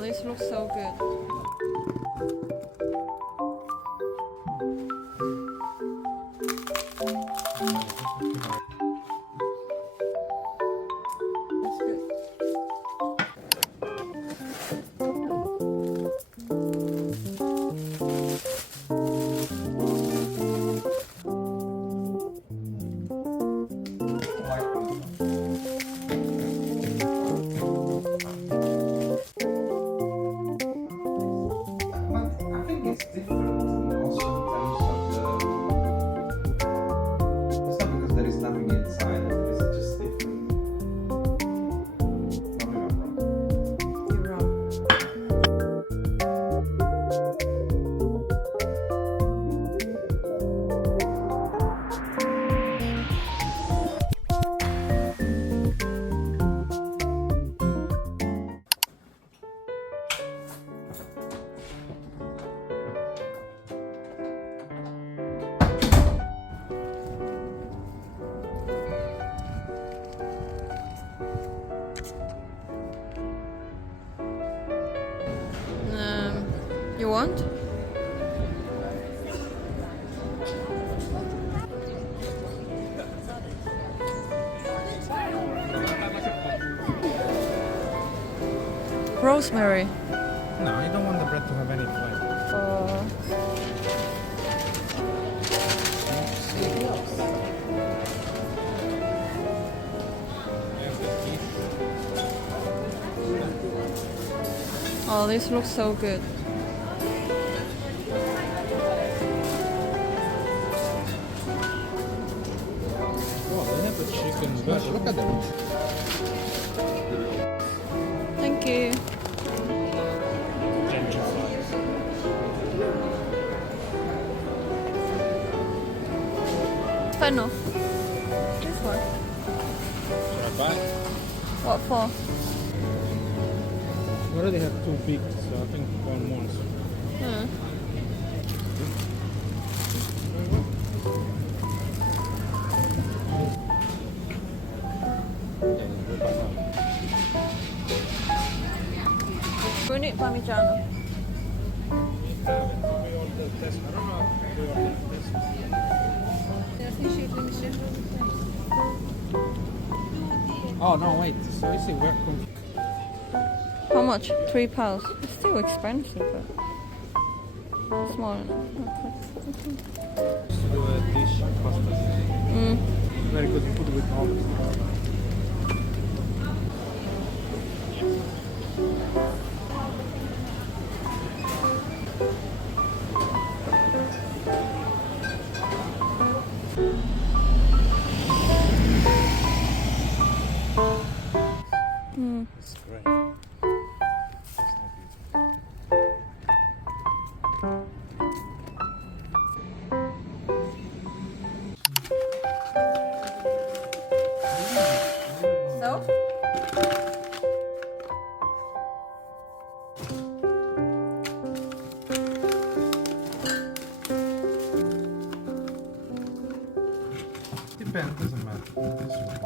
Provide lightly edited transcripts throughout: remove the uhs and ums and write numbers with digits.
Oh, this looks so good. That's good. I think it's different also in terms of the. It's not because there is nothing inside, it's just different. Maybe I'm wrong. You're wrong. You want? Rosemary. No, I don't want the bread to have any flavor. Oh, this looks so good. Oh, they have a chicken burger. Look at them. Thank you. Panna. This one. Should I buy? What for? We already have two big, so I think one more. Hmm. We need Parmigiano. Oh no, wait. So you see, we're confused. How much? £3. It's still expensive, but small enough. To do a dish pasta. Mm. Very good food with olives. Mm. It's great. So? Depends, doesn't matter. This one.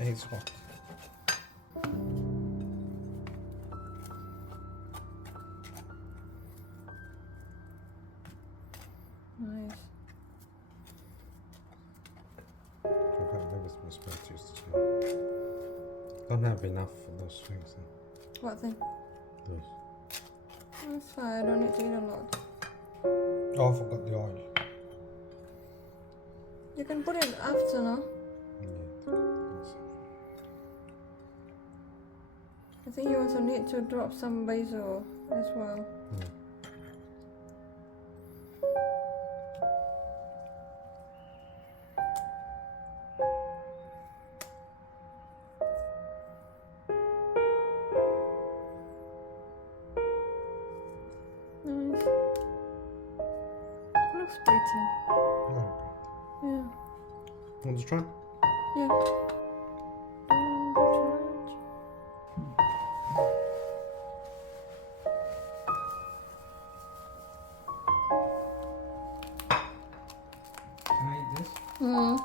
It's hot. Nice. Don't have enough for those things. What thing? Those. That's fine, I don't need to eat a lot. Oh, I forgot the oil. You can put it after, no? Yeah. I think you also need to drop some basil as well. Yeah. Nice. Looks pretty. Yeah. Want to try? Yeah. Can I eat this? Mm.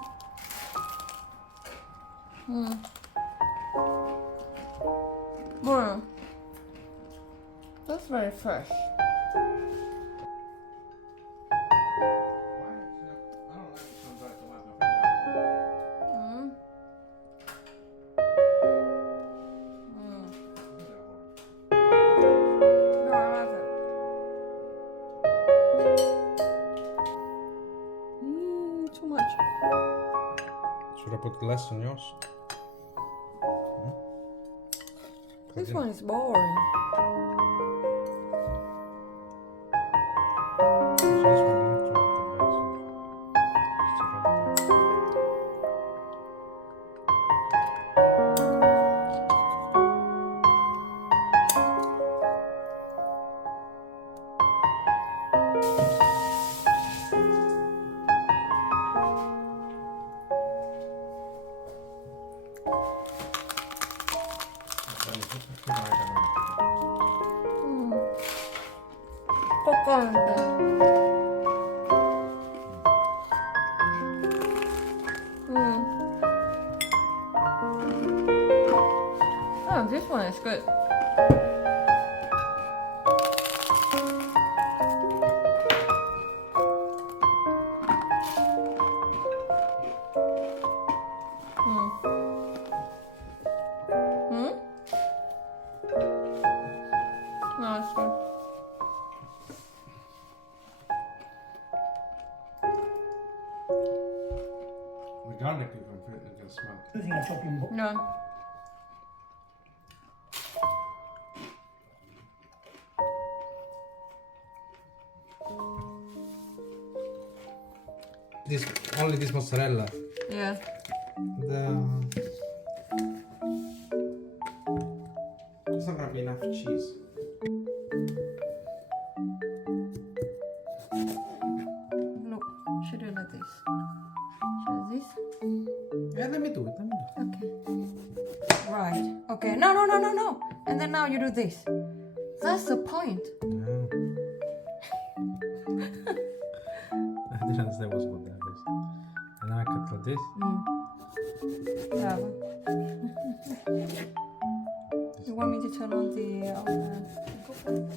Well, that's very fresh. Mm. No, I like it. Too much. Should I put less on yours? This one is boring. So this one I have to add the basil. Just to rub it in. Picante. Oh, this one is good. No, it's good. The garlic you can smell. Using a chopping board. No. This only this mozzarella. Yeah. It's not gonna be enough cheese. Look, should do like this. Should do this. Yeah, let me do it. Okay. Right. Okay. No, no, no, no, no. And then now you do this. That's the point. No. I didn't understand what's what that is. And now I cut like this. Yeah. You want me to turn on the cooker?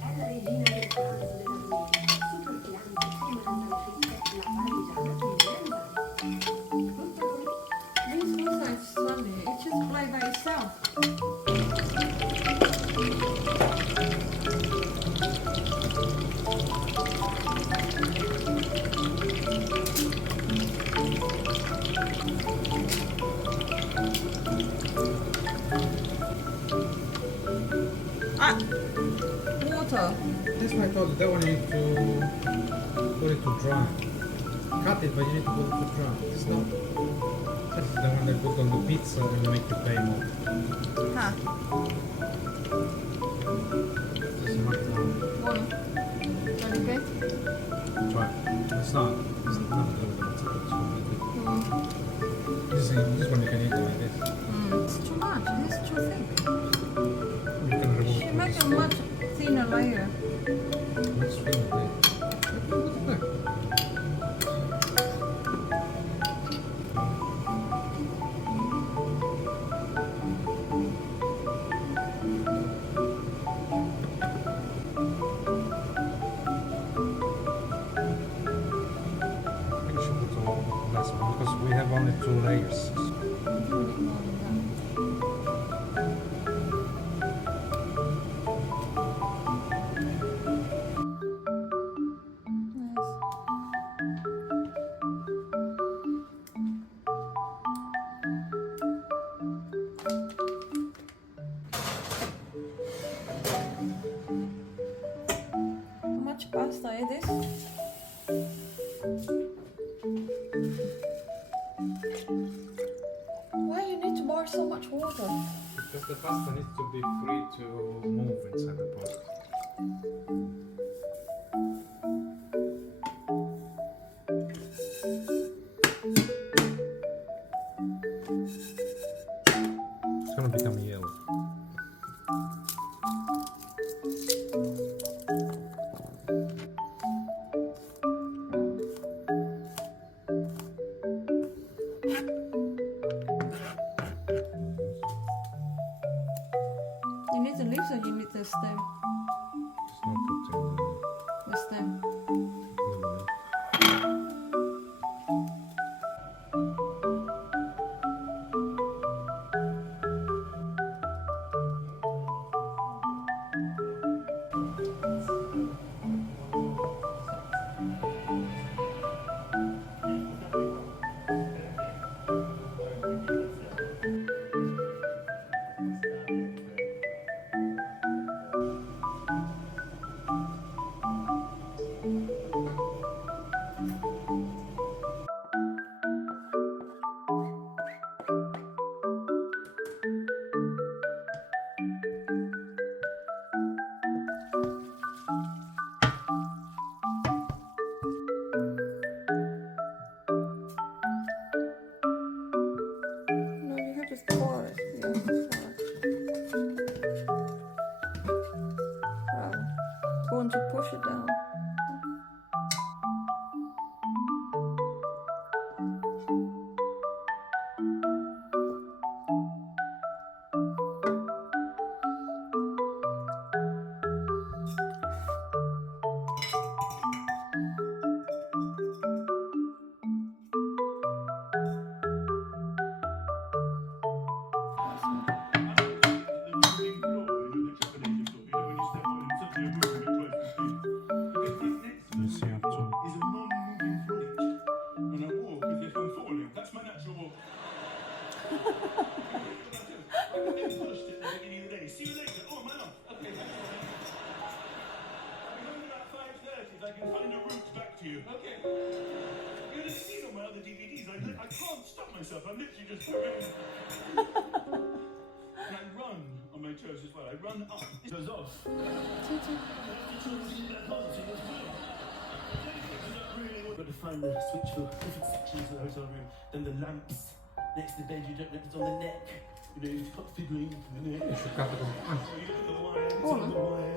È la regina del pranzo della domenica, super piante, prima andava fritta la parmigiana di melanzane. Tutto così. This looks like Sunday. It just play by itself. Ah! Water. This one I told you, that one you need to put it to dry. Cut it, but you need to put it to dry. It's not. This is the one they put on the pizza and they make you pay more. Huh. This is not One. Okay. try. It's not. It's not a little bit. This one you can eat like this. It's too much. It's too thick. You can remove You it should from make this. a much thinner layer. Let's feel it. have only 2 layers. How much pasta is this? Why you need to pour so much water? Because the pasta needs to be free to move inside the pot. It's gonna become yellow. You need the leaves or you need the stem? Just not put The stem. No, you have to pour it. Yeah, right. Going to push it down. You see up to. Is a non-moving floor. When I walk, as if I'm falling. That's my natural walk. I got pushed at the beginning of the day. See you later. Oh, man off. Okay, thanks. I'll be home about 5:30 if I can find a route back to you. Okay. You're going to see on my other DVDs. I can't stop myself. I'm literally just running. And I run on my toes as well. I run up. It goes off. Got to find the switch for different sections of the hotel room. Then the lamps next to the bed. You don't know if it's on the neck. You know, you've got fiddling in the neck. Scioccato con. Ah, So you look at the wire. It's on the wire.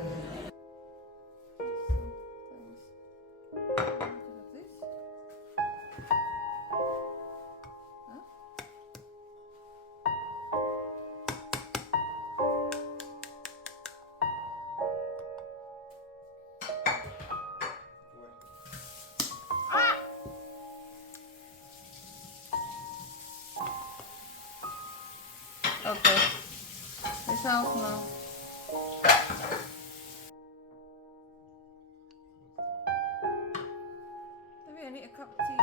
Okay. It's out now. Maybe I need a cup of tea.